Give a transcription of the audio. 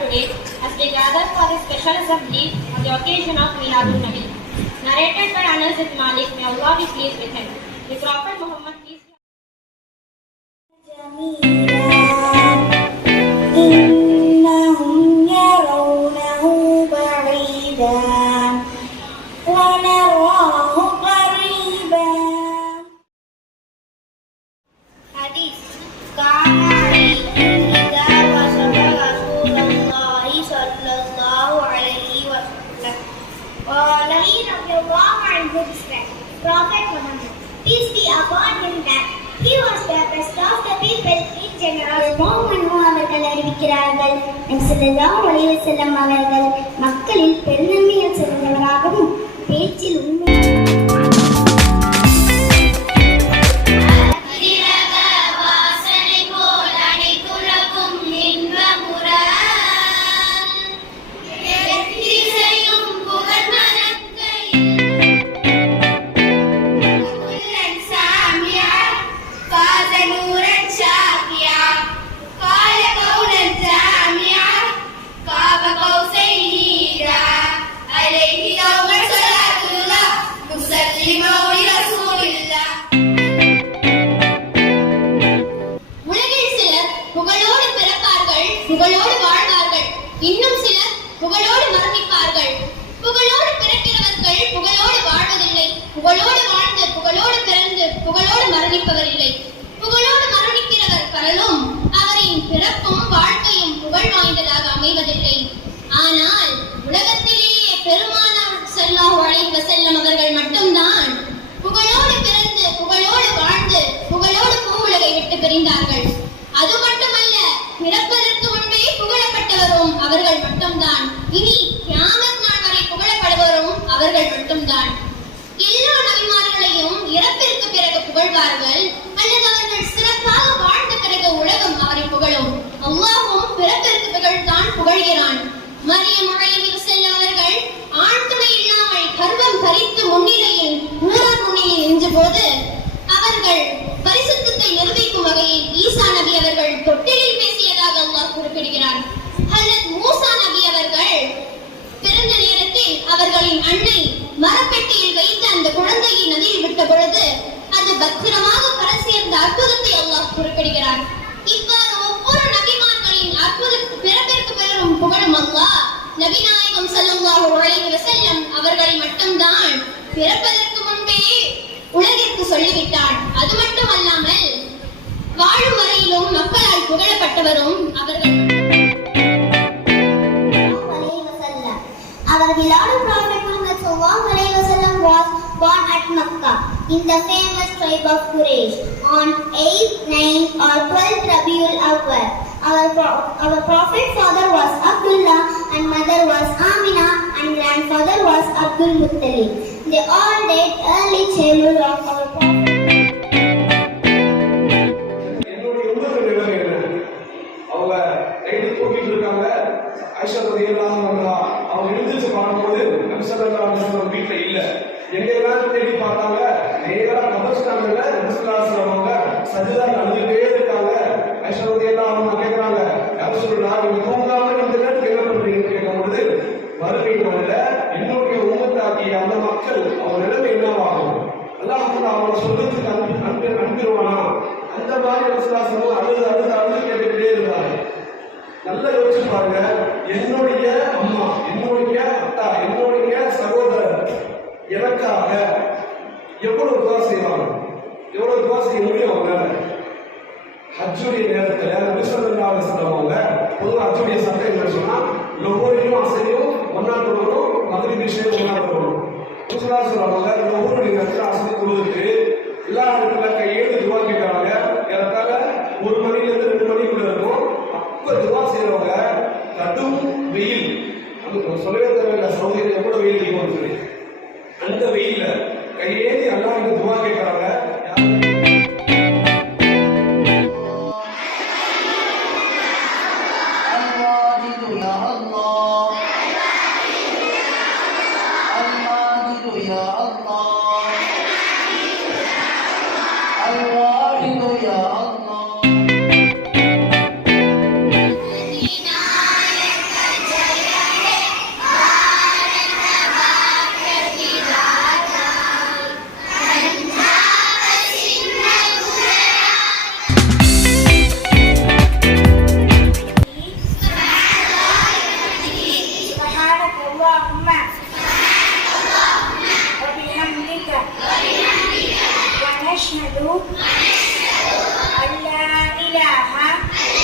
today as they gather for a special assembly on the occasion of Miladun Nabi. Narrated by Anas ibn Malik, may Allah be pleased with him. The Prophet Muhammad peace be upon him. Prophet Muhammad, peace be upon him, that he was the best of the people in general. அவர்கள் அறிவிக்கிறார்கள், நபி ஸல்லல்லாஹு அலைஹி வஸல்லம் அவர்கள் மக்களில் பெருநன்மையில் சிறந்தவராகவும் பேச்சில் உண்மை புகழோடு வாழ்வார்கள், இன்னும் சிலர் புகழோடு மரணிப்பார்கள். புகழோடு பிறக்கிறவர்கள் புகழோடு வாழ்வதில்லை, புகழோடு வாழ்ந்து புகழோடு பிறந்து புகழோடு மரணிப்பவர் இல்லை. புகழோடு மரணிக்கிறவர் பலரும் அவரின் பிறப்பும் வாழ்க்கையும் புகழ் வாய்ந்ததாக அமைவதில்லை. ஆனால் உலகத்திலேயே பெருமானார் ஸல்லல்லாஹு அலைஹி வஸல்லம் அவர்கள் மட்டும்தான் புகழோடு பிறந்து புகழோடு வாழ்ந்து புகழோடு பூவுலகை விட்டு பிரிந்தார்கள். அது மட்டுமல்ல, பிறப்பதற்கு முன்பே புகழப்பட்டவரும் அவர்கள் மட்டும்தான். இனி கியாமத் நாள் வரை புகழப்படுவரும் அவர்கள் மட்டும்தான். எல்லா நபிமார்களையும் இறப்பிற்கு பிறகு புகழ்வார்கள், அல்லது அவர்கள் சிறப்பாக வாழ்ந்த பிறகு உலகம் அவரை புகழும். அல்லாஹ்வும் பிறப்பிற்கு பிறகுதான் புகழ்கிறான். மரியம் அலைஹிஸ்ஸலாம் அவர்கள் ஆண் துணை இல்லாமல் கர்வம் பறித்து முன்னிலையில் ஊரார் முன்னிலையில் நின்ற போது அவர்கள் பரிசுத்தத்தை நிரூபிக்கும் வகையில் ஈசா நபி அவர்கள் தொட்டிலில் பேசியதாக அல்லாஹ் குறிப்பிடுகிறார். ஹஜ்ரத் மூசா நபி அவர்கள் பிறந்த நேரத்தில் அவர்களின் அன்னை மரப்பெட்டியில் வைத்து அந்த குழந்தையை நதியில் விட்ட பொழுது அது பத்திரமாக கரை சேர்ந்த அற்புதத்தை அல்லாஹ் குறிப்பிடுகிறார். இவ்வாறு ஒவ்வொரு நபிமார்களின் அற்புத பிறப்பிற்கு பெறும் புகழும் அல்லாஹ் நபிநாயகம் ஸல்லல்லாஹு அலைஹி வஸல்லம் அவர்களை மட்டும்தான் பிறப்பதற்கு முன்பே உலகிற்கு சொல்லிவிட்டார். அது மட்டுமல்லாமல் வாழும் வரையிலும் மக்களால் புகழப்பட்டவரும் அவர்கள். Our beloved Prophet Muhammad sallallahu alaihi wasallam was born at Makkah in the famous tribe of Quraysh on 8th, 9th or 12th Rabiul Awwal. Our Prophet's father was Abdullah and mother was Amina and grandfather was Abdul Muttalib. They all died early childhood of our Prophet. Ayesha ரலியல்லாஹு அன்ஹா அவங்க எழுந்திருச்சு பார்க்கும்போது நபி ஸல்லல்லாஹு அலைஹி வஸல்லம் வீட்ல இல்ல. எங்கெல்லாம் தேடி பார்த்தாங்க, நேரா கபர்ஸ்தான்ல நபி ஸல்லல்லாஹு அலைஹி வஸல்லம் அவங்க சஜ்தால அழுதுட்டே இருக்காங்க. ஆயிஷா ரலியல்லாஹு அன்ஹா கேக்குறாங்க, யா ரசூலுல்லாஹ் நீங்க தூங்காம இருந்தீங்கன்னு என்ன பண்றீங்கன்னு கேட்கும்போது, மறுமை நாள்ல என்னுடைய உம்மத்தாகிய அந்த மக்கள் அவங்க நிலைமை என்னவாகும், அல்லாஹ் அவங்க சொல்றதுக்கு அனுப்பிடுவானா, அந்த மாதிரி நபி ஸல்லல்லாஹு அலைஹி வஸல்லம் அழுது கேட்டுக்கிட்டே இருந்தாங்க. நல்லா யோசிச்சு பாருங்க, என்னுடைய அம்மா, என்னுடைய அத்தா, என்னுடைய சகோதரர் எனக்காக எவ்வளவு துவா செய்வாங்க, எவ்வளவு துவா செய்ய முடியும் அவங்களால. ஹஜ்ஜுடைய நேரத்துல நபி ஸல்லல்லாஹு அலைஹி வஸல்லம் அவங்க பொதுவாக ஹஜ்ஜுடைய சட்டம் என்ன சொன்னா, லொஹோரையும் அசரையும் ஒன்னா தொழணும், மக்ரிப் இஷாவையும் ஒன்னா தொழணும். நபி ஸல்லல்லாஹு அலைஹி வஸல்லம் அவங்க லொஹோருடைய நேரத்துல அசரை தொழுதுட்டு எல்லா இடத்துல கையெழுத்து துவா கேட்கறாங்க. ஏறத்தாழ 1 மணிலிருந்து 2 மணிக்குள்ள இருக்கும். அப்ப துவா செய்யறவங்க கடும் வெயில், நமக்கு சொல்லவே தேவையில்லை சௌகரியம் எவ்வளவு வெயில் இருக்கும் சொல்லி, அந்த வெயில்ல கையேந்தி அல்லாஹ் துவா கேட்கறாங்க. Inayat ونشهد أن لا إله